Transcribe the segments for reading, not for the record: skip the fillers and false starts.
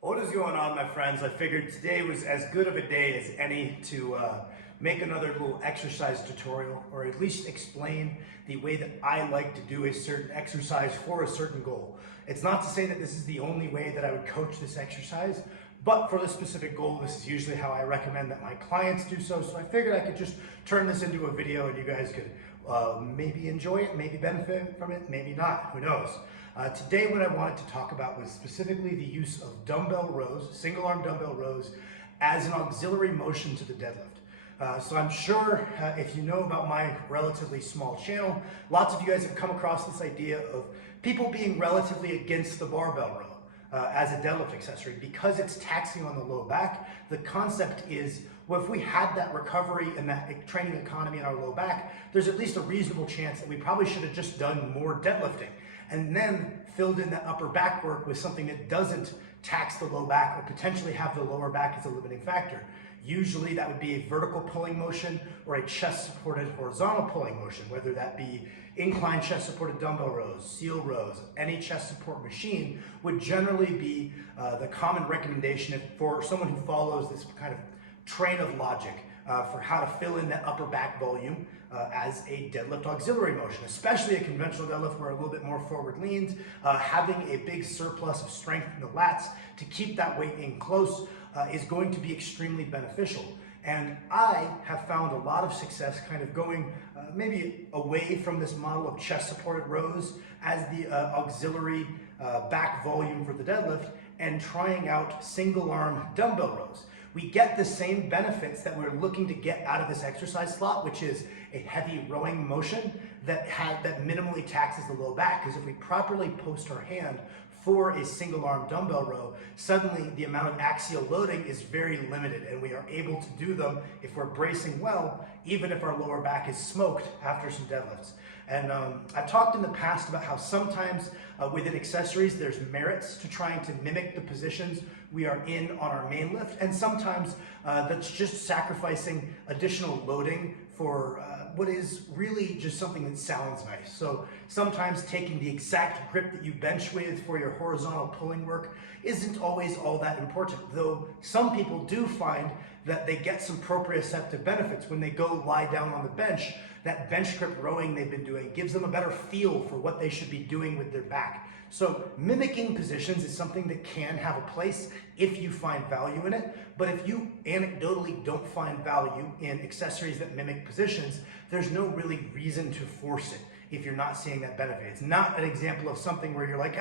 What is going on, my friends? I figured today was as good of a day as any to make another little exercise tutorial, or at least explain the way that I like to do a certain exercise for a certain goal. It's not to say that this is the only way that I would coach this exercise, but for this specific goal, this is usually how I recommend that my clients do so. So I figured I could just turn this into a video and you guys could maybe enjoy it, maybe benefit from it, maybe not, who knows. Today what I wanted to talk about was specifically the use of dumbbell rows, single arm dumbbell rows, as an auxiliary motion to the deadlift. So I'm sure if you know about my relatively small channel, lots of you guys have come across this idea of people being relatively against the barbell row as a deadlift accessory because it's taxing on the low back. The concept is, well, if we had that recovery and that training economy in our low back, there's at least a reasonable chance that we probably should have just done more deadlifting and then filled in that upper back work with something that doesn't tax the low back or potentially have the lower back as a limiting factor. Usually that would be a vertical pulling motion or a chest supported horizontal pulling motion, whether that be incline chest supported dumbbell rows, seal rows, any chest support machine would generally be the common recommendation for someone who follows this kind of train of logic for how to fill in that upper back volume as a deadlift auxiliary motion, especially a conventional deadlift where a little bit more forward leaned, having a big surplus of strength in the lats to keep that weight in close is going to be extremely beneficial. And I have found a lot of success kind of going maybe away from this model of chest supported rows as the auxiliary back volume for the deadlift and trying out single arm dumbbell rows. We get the same benefits that we're looking to get out of this exercise slot, which is a heavy rowing motion that minimally taxes the low back. Because if we properly post our hand for a single arm dumbbell row, suddenly the amount of axial loading is very limited and we are able to do them if we're bracing well, even if our lower back is smoked after some deadlifts. And I've talked in the past about how sometimes within accessories there's merits to trying to mimic the positions we are in on our main lift, and sometimes that's just sacrificing additional loading for what is really just something that sounds nice. So sometimes taking the exact grip that you bench with for your horizontal pulling work isn't always all that important, though some people do find that they get some proprioceptive benefits when they go lie down on the bench. That bench grip rowing they've been doing gives them a better feel for what they should be doing with their back. So mimicking positions is something that can have a place if you find value in it, but if you anecdotally don't find value in accessories that mimic positions, there's no really reason to force it if you're not seeing that benefit. It's not an example of something where you're like,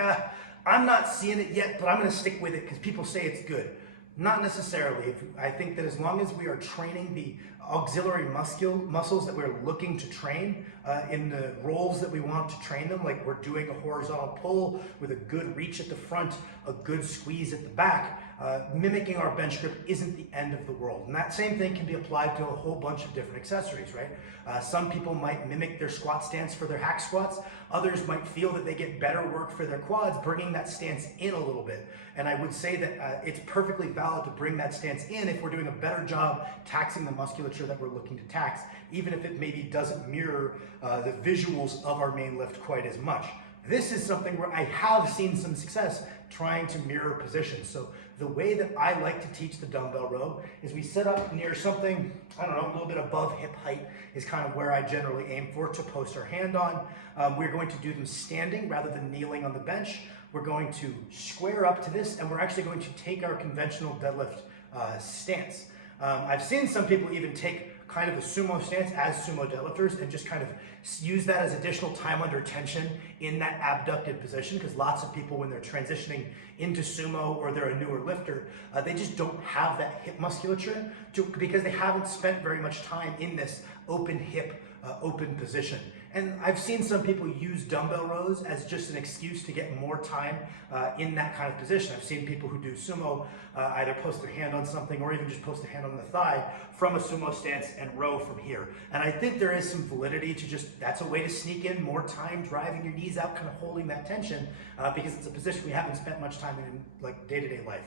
I'm not seeing it yet, but I'm gonna stick with it because people say it's good. Not necessarily. I think that as long as we are training the auxiliary muscles that we're looking to train in the roles that we want to train them, like we're doing a horizontal pull with a good reach at the front, a good squeeze at the back, mimicking our bench grip isn't the end of the world. And that same thing can be applied to a whole bunch of different accessories, right? Some people might mimic their squat stance for their hack squats. Others might feel that they get better work for their quads, bringing that stance in a little bit. And I would say that it's perfectly valid to bring that stance in if we're doing a better job taxing the musculature that we're looking to tax, even if it maybe doesn't mirror the visuals of our main lift quite as much. This is something where I have seen some success trying to mirror positions. So the way that I like to teach the dumbbell row is we set up near something, I don't know, a little bit above hip height is kind of where I generally aim for to post our hand on. We're going to do them standing rather than kneeling on the bench. We're going to square up to this, and we're actually going to take our conventional deadlift stance. I've seen some people even take kind of a sumo stance as sumo deadlifters and just kind of use that as additional time under tension in that abducted position, because lots of people, when they're transitioning into sumo or they're a newer lifter, they just don't have that hip musculature because they haven't spent very much time in this open hip, open position. And I've seen some people use dumbbell rows as just an excuse to get more time in that kind of position. I've seen people who do sumo either post their hand on something or even just post a hand on the thigh from a sumo stance and row from here. And I think there is some validity to just, that's a way to sneak in more time, driving your knees out, kind of holding that tension because it's a position we haven't spent much time in like day-to-day life.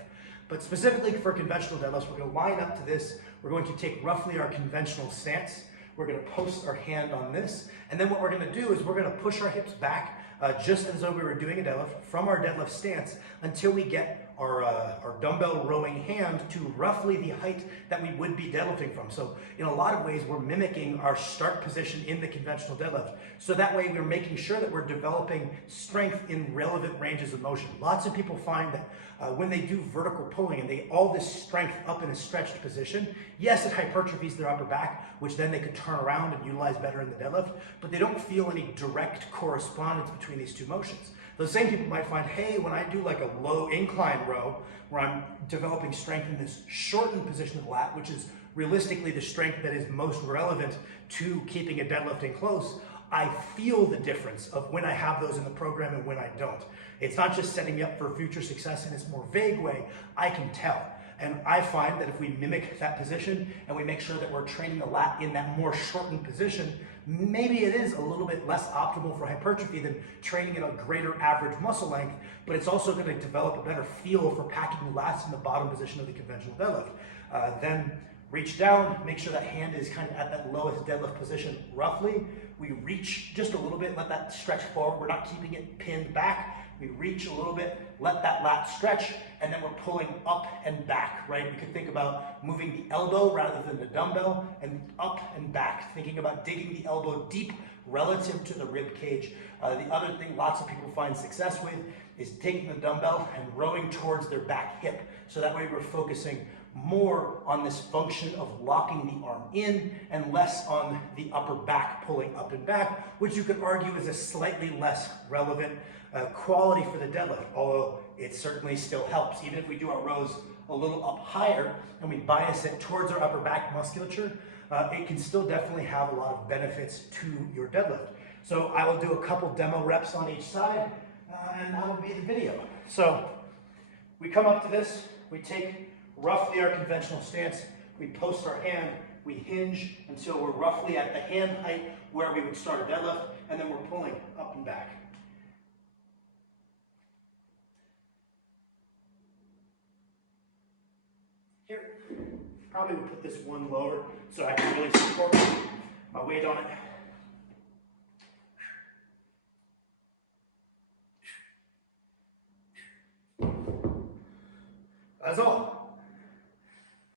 But specifically for conventional deadlifts, we're going to line up to this. We're going to take roughly our conventional stance. We're going to post our hand on this, and then what we're going to do is we're going to push our hips back just as though we were doing a deadlift from our deadlift stance until we get our dumbbell rowing hand to roughly the height that we would be deadlifting from. So in a lot of ways, we're mimicking our start position in the conventional deadlift. So that way we're making sure that we're developing strength in relevant ranges of motion. Lots of people find that when they do vertical pulling and they get all this strength up in a stretched position, yes, it hypertrophies their upper back, which then they could turn around and utilize better in the deadlift, but they don't feel any direct correspondence between these two motions. Those same people might find, hey, when I do like a low incline row, where I'm developing strength in this shortened position of the lat, which is realistically the strength that is most relevant to keeping a deadlifting close, I feel the difference of when I have those in the program and when I don't. It's not just setting me up for future success in this more vague way, I can tell. And I find that if we mimic that position and we make sure that we're training the lat in that more shortened position, maybe it is a little bit less optimal for hypertrophy than training at a greater average muscle length, but it's also going to develop a better feel for packing the lats in the bottom position of the conventional deadlift. Then reach down, make sure that hand is kind of at that lowest deadlift position roughly. We reach just a little bit, let that stretch forward. We're not keeping it pinned back. We reach a little bit, let that lat stretch, and then we're pulling up and back, right? We could think about moving the elbow rather than the dumbbell, and up and back, thinking about digging the elbow deep relative to the rib cage. The other thing lots of people find success with is taking the dumbbell and rowing towards their back hip. So that way we're focusing more on this function of locking the arm in and less on the upper back pulling up and back, which you could argue is a slightly less relevant quality for the deadlift, although it certainly still helps. Even if we do our rows a little up higher and we bias it towards our upper back musculature, it can still definitely have a lot of benefits to your deadlift. So I will do a couple demo reps on each side, and that will be the video. So we come up to this, we take roughly our conventional stance, we post our hand, we hinge until we're roughly at the hand height where we would start a deadlift, and then we're pulling up and back. Here, probably would put this one lower so I can really support my weight on it. That's all.